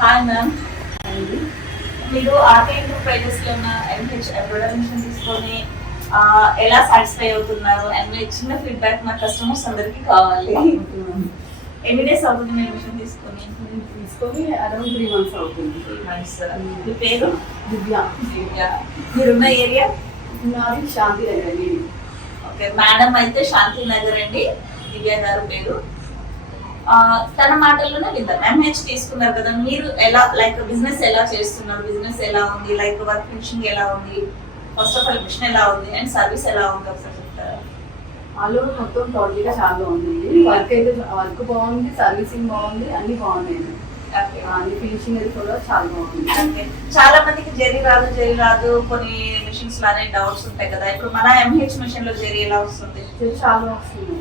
Hi ma'am, మీరు RK Enterprises లో ఉన్న ఎంహెచ్ ఎంబ్రాయిడరీ మిషన్ తీసుకొని ఎలా సాటిస్ఫై అవుతున్నారు అండ్ మీ చిన్న ఫీడ్బ్యాక్ మా కస్టమర్స్ అందరికి కావాలి. ఎన్ని డేస్ అవుతుంది మీరు మిషన్ తీసుకొని అరౌండ్ 3 months అవుతుంది. 3 months. మీ పేరు? దివ్య. మీరున్న ఏరియా? నాది శాంతి నగర్ అండి. ఓకే, మేడం అయితే శాంతి నగర్ అండి, దివ్య గారు పేరు. తన మాటల్లోనే విందాం. ఎంహెచ్ తీసుకున్నారు కదా, మీరు ఎలా లైక్ బిజినెస్ ఎలా చేస్తున్నారు, బిజినెస్ ఎలా ఉంది, లైక్ వర్క్ ఫినిషింగ్ ఎలా ఉంది, ఫస్ట్ ఆఫ్ ఆల్ మిషన్ ఎలా ఉంది అండ్ సర్వీస్ ఎలా ఉంది ఒకసారి చెప్తారా? ఆల్ ఓవర్ మొత్తం టోటల్ గా చాలా ఉంది. వర్క్ అయితే వర్క్ బాగుంది, సర్వీసింగ్ బాగుంది, అన్ని బాగున్నాయి. అన్ని ఫినిషింగ్ అది కూడా చాలా బాగుంది. చాలా మందికి జరీ రాదు కొన్ని మిషన్స్ లానే డౌట్స్ ఉంటాయి కదా, ఇప్పుడు మన ఎంహెచ్ మిషన్ లో జరీ ఎలా వస్తుంది? చాలా వస్తుంది.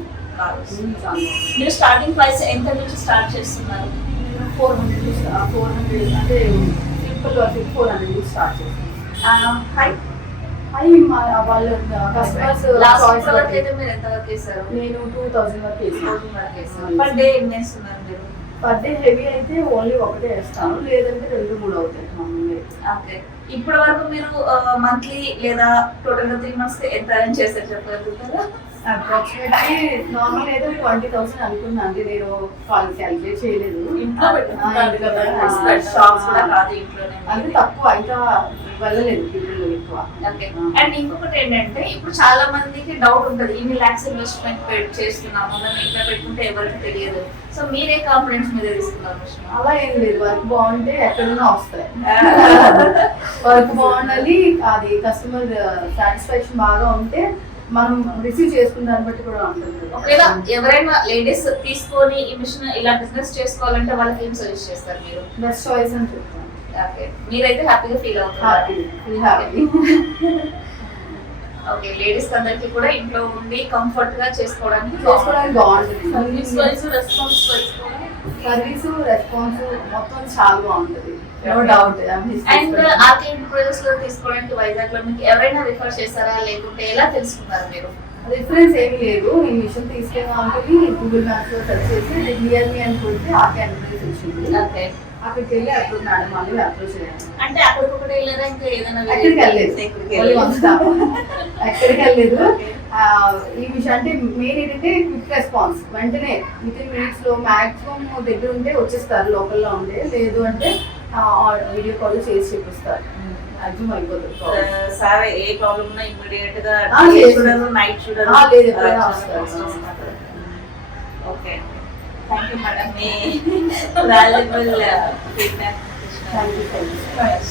మీరు స్టార్టింగ్ ప్రైస్ ఎంత నుంచి స్టార్ట్ చేస్తున్నారు? 400 అంటే సింపుల్ వర్క్ 400 నుంచి స్టార్ట్ చేస్తాం. హై వాళ్ళ కస్టమర్స్ లాస్ట్ వరకు అయితే మీరు ఎంత వర్క్ చేశారు? నేను 2000 వరకు చేశాను. పర్ డే ఎన్ని వేస్తున్నారు మీరు? పర్ డే హెవీ అయితే ఓన్లీ ఒకటే వేస్తాను, లేదంటే 2-3 అవుతాయి. ఓకే, ఇప్పటి వరకు మీరు మంత్లీ లేదా టోటల్ గా 3 months ఎంత అరేంజ్ చేశారు చెప్పగలుగుతారా? అప్రాక్సిమేట్లీ నార్మల్ అయితే 20,000 అనుకున్నా అండి. నేను క్యాలిక్యులేట్ చేయలేదు. ఇంట్లో షాప్స్ కూడా కాదు, ఇంట్లోనే అంటే తక్కువ, ఇంకా వెళ్ళలేదు పిల్లలు ఎక్కువ. ఓకే, అండ్ ఇంకొకటి ఏంటంటే ఇప్పుడు చాలా మందికి డౌట్ ఉంటుంది, ఇన్ని లాక్స్ ఇన్వెస్ట్మెంట్ చేస్తున్నాము మేము ఇంట్లో పెట్టుకుంటే ఎవరికి తెలియదు. సో మీరే కాన్ఫిడెన్స్ మీద తీసుకున్నారు? అలా ఏం లేదు, వర్క్ బాగుంటే ఎక్కడైనా వస్తాయి. వర్క్ బాగుండాలి, అది కస్టమర్ సాటిస్ఫాక్షన్ బాగా ఉంటే మనం రిసీవ్ చేసుకున్న దాన్ని బట్టి కూడా ఉంటుంది. ఒకవేళ ఎవరైనా లేడీస్ తీసుకొని ఈ మిషన్ ఇలా బిజినెస్ చేసుకోవాలంటే వాళ్ళకి ఏం సజెస్ట్ చేస్తారు మీరు? బెస్ట్ చాయిస్ అని చెప్తాను. ఓకే, మీరైతే హ్యాపీగా ఫీల్ అవుతారు? హ్యాపీ. ఓకే, లేడీస్ అందరికి కూడా ఇంట్లో ఉండి కంఫర్ట్ గా చేసుకోవడానికి బాగుంటుంది. సర్వీస్ వైజ్ రెస్పాన్స్ మొత్తం చాలా బాగుంటుంది, no doubt. And RK Enterprises లో తీసుకోవడానికి వైజాగ్ లో మీకు ఎవరైనా రిఫర్ చేశారా, లేకుంటే ఎలా తెలుసుకున్నారు మీరు? రిఫరెన్స్ ఏమీ లేదు. నేను మిషన్ తీసుకెళ్ళాలి గూగుల్ మ్యాప్స్ లో సెర్చ్ చేసి రియల్ మీ అని కొడితే ఆర్కే ఎంటర్ప్రైజెస్ వచ్చింది. ఓకే, అక్కడికి వెళ్ళి అప్పుడు మేడం వాళ్ళు అప్రోచ్ అయ్యాను. అంటే అక్కడికొకటి వెళ్ళారా, ఇంకా ఏదైనా? ఎక్కడికి వెళ్ళలేదు. ఈ విషయం అంటే మెయిన్ ఏంటంటే క్విక్ రెస్పాన్స్, వెంటనే వితిన్ మినిట్స్ లో మాక్సిమం దగ్గర ఉంటే వచ్చేస్తారు, లోకల్లో ఉంటే. లేదు అంటే వీడియో కాల్ చేసి చెప్పిస్తారు, అర్థం అయిపోతుంది. సరే, ఏ ప్రాబ్లం ఉన్నా ఇమ్మీడియట్ గా నైట్ చూడరు. Okay, thank you madam, me valuable feedback. Thank you so much.